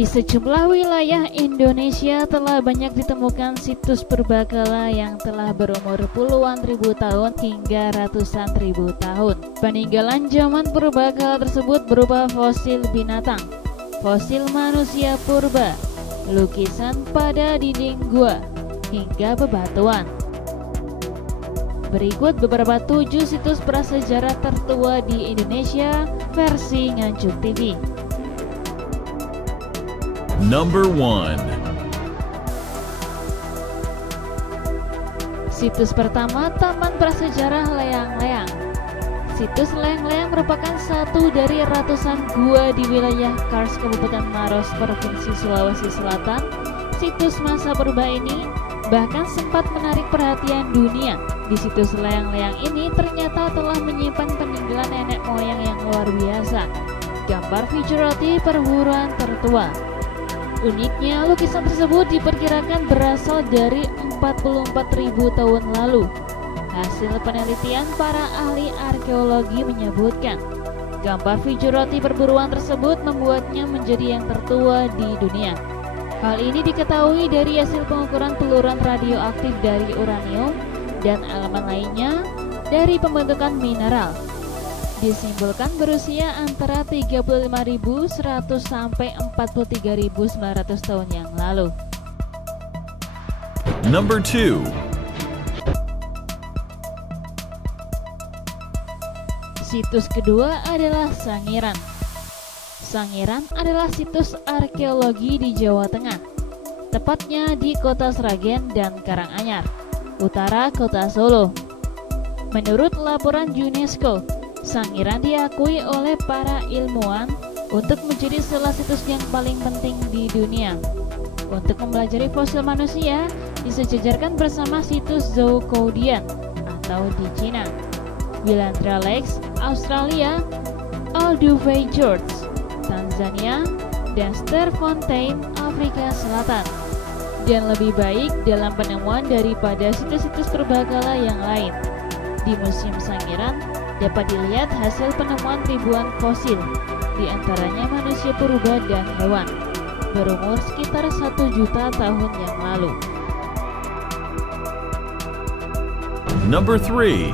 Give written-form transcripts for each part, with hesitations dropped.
Di sejumlah wilayah Indonesia telah banyak ditemukan situs purbakala yang telah berumur puluhan ribu tahun hingga ratusan ribu tahun. Peninggalan zaman purbakala tersebut berupa fosil binatang, fosil manusia purba, lukisan pada dinding gua, hingga bebatuan. Berikut beberapa 7 situs prasejarah tertua di Indonesia versi Nganjuk TV. Number 1. Situs pertama, Taman Prasejarah Leang-Leang. Situs Leang-Leang merupakan satu dari ratusan gua di wilayah Kars, Kabupaten Maros, Provinsi Sulawesi Selatan. Situs masa purba ini bahkan sempat menarik perhatian dunia. Di situs Leang-Leang ini ternyata telah menyimpan peninggalan nenek moyang yang luar biasa. Gambar figuratif perburuan tertua. Uniknya, lukisan tersebut diperkirakan berasal dari 44.000 tahun lalu. Hasil penelitian para ahli arkeologi menyebutkan, gambar figuratif perburuan tersebut membuatnya menjadi yang tertua di dunia. Hal ini diketahui dari hasil pengukuran peluruan radioaktif dari uranium dan elemen lainnya dari pembentukan mineral. Disimpulkan berusia antara 35.100 sampai 43.900 tahun yang lalu. Number 2. Situs kedua adalah Sangiran. Sangiran adalah situs arkeologi di Jawa Tengah, tepatnya di Kota Sragen dan Karanganyar, utara Kota Solo. Menurut laporan UNESCO, Sangiran diakui oleh para ilmuwan untuk menjadi salah situs yang paling penting di dunia. Untuk mempelajari fosil manusia, disejajarkan bersama situs Zhoukoudian atau di Cina, Willandra Lakes, Australia, Olduvai Gorge, Tanzania, dan Sterfontein, Afrika Selatan. Dan lebih baik dalam penemuan daripada situs-situs purbakala yang lain. Di Museum Sangiran dapat dilihat hasil penemuan ribuan fosil, di antaranya manusia purba dan hewan, berumur sekitar 1 juta tahun yang lalu. Number 3.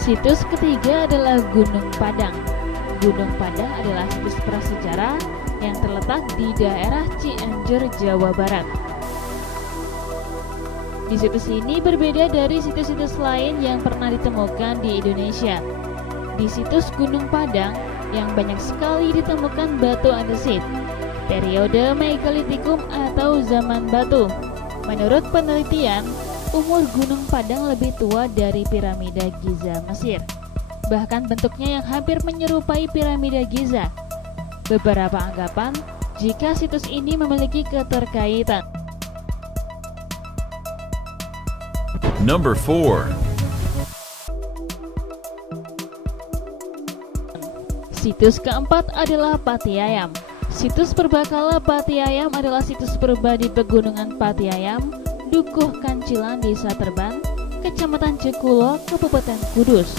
Situs ketiga adalah Gunung Padang. Gunung Padang adalah situs prasejarah yang terletak di daerah Cianjur, Jawa Barat. Di situs ini berbeda dari situs-situs lain yang pernah ditemukan di Indonesia. Di situs Gunung Padang yang banyak sekali ditemukan batu andesit, periode Megalitikum atau zaman batu. Menurut penelitian, umur Gunung Padang lebih tua dari piramida Giza Mesir. Bahkan bentuknya yang hampir menyerupai piramida Giza. Beberapa anggapan jika situs ini memiliki keterkaitan. Number 4. Situs keempat adalah Pati Ayam. Situs purbakala Pati Ayam adalah situs purba di Pegunungan Pati Ayam, Dukuh Kancilan, Desa Terban, Kecamatan Cekulo, Kabupaten Kudus.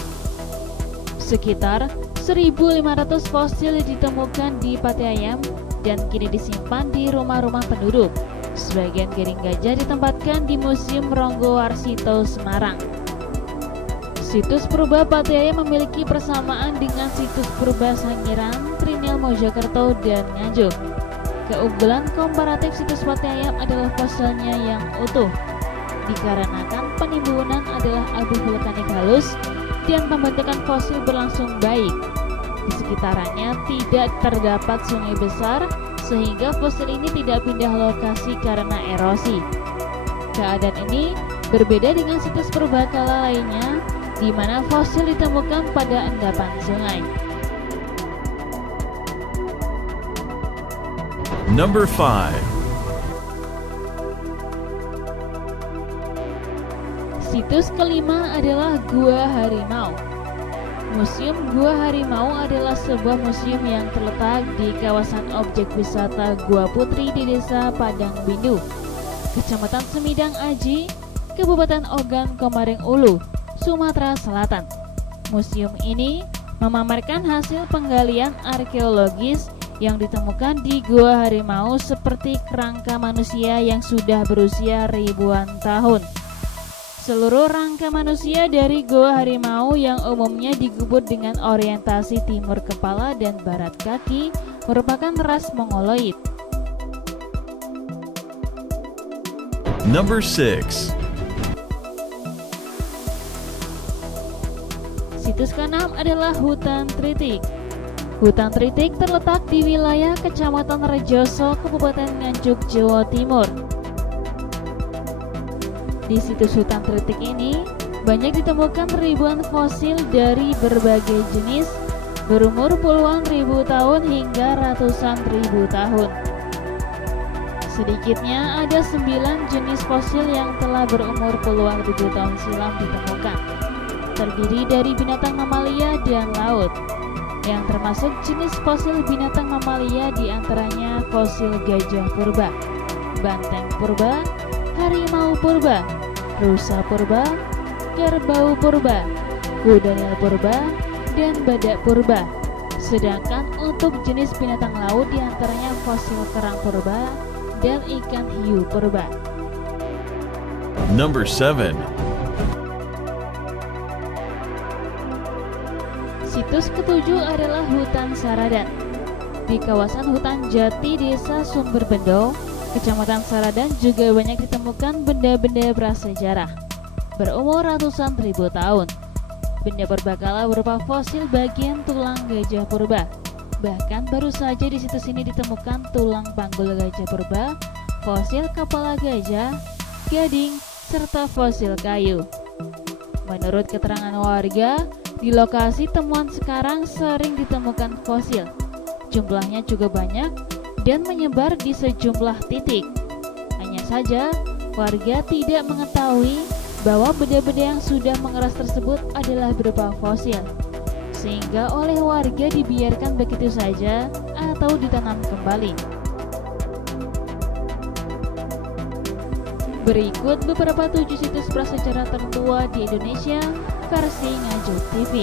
Sekitar 1.500 fosil ditemukan di Pati Ayam dan kini disimpan di rumah-rumah penduduk. Sebagian piring gajah ditempatkan di Museum Ronggowarsito, Semarang. Situs purba Pati Ayam memiliki persamaan dengan situs purba Sangiran, Trinil, Mojokerto, dan Nganjuk. Keunggulan komparatif situs Pati Ayam adalah fosilnya yang utuh, dikarenakan penimbunan adalah abu vulkanik halus dan pembentukan fosil berlangsung baik. Di sekitarannya tidak terdapat sungai besar, sehingga fosil ini tidak pindah lokasi karena erosi. Keadaan ini berbeda dengan situs purbakala lainnya, di mana fosil ditemukan pada endapan sungai. Number 5. Situs kelima adalah Gua Harimau. Museum Gua Harimau adalah sebuah museum yang terletak di kawasan objek wisata Gua Putri di Desa Padang Bindu, Kecamatan Semidang Aji, Kabupaten Ogan Komering Ulu, Sumatera Selatan. Museum ini memamerkan hasil penggalian arkeologis yang ditemukan di Gua Harimau seperti kerangka manusia yang sudah berusia ribuan tahun. Seluruh rangka manusia dari Gua Harimau yang umumnya digubur dengan orientasi timur kepala dan barat kaki merupakan ras Mongoloid. Number 6. Situs ke-6 adalah Hutan Tritik. Hutan Tritik terletak di wilayah Kecamatan Rejoso, Kabupaten Nganjuk, Jawa Timur. Di situs Hutan Tritik ini banyak ditemukan ribuan fosil dari berbagai jenis berumur puluhan ribu tahun hingga ratusan ribu tahun. Sedikitnya ada 9 jenis fosil yang telah berumur puluhan ribu tahun silam ditemukan. Terdiri dari binatang mamalia dan laut. Yang termasuk jenis fosil binatang mamalia diantaranya fosil gajah purba, banteng purba, harimau purba, rusa purba, kerbau purba, kuda nil purba, dan badak purba. Sedangkan untuk jenis binatang laut diantaranya fosil kerang purba dan ikan hiu purba. Number 7. Situs ketujuh adalah Hutan Saradan. Di kawasan hutan jati Desa Sumberbendo, Kecamatan Saradan juga banyak ditemukan benda-benda prasejarah berumur ratusan ribu tahun. Benda purbakala berupa fosil bagian tulang gajah purba. Bahkan baru saja di situs ini ditemukan tulang panggul gajah purba, fosil kepala gajah, gading, serta fosil kayu. Menurut keterangan warga, di lokasi temuan sekarang sering ditemukan fosil. Jumlahnya juga banyak dan menyebar di sejumlah titik. Hanya saja, warga tidak mengetahui bahwa benda-benda yang sudah mengeras tersebut adalah berupa fosil, sehingga oleh warga dibiarkan begitu saja atau ditanam kembali. Berikut beberapa 7 situs prasejarah tertua di Indonesia versi Nganjuk TV.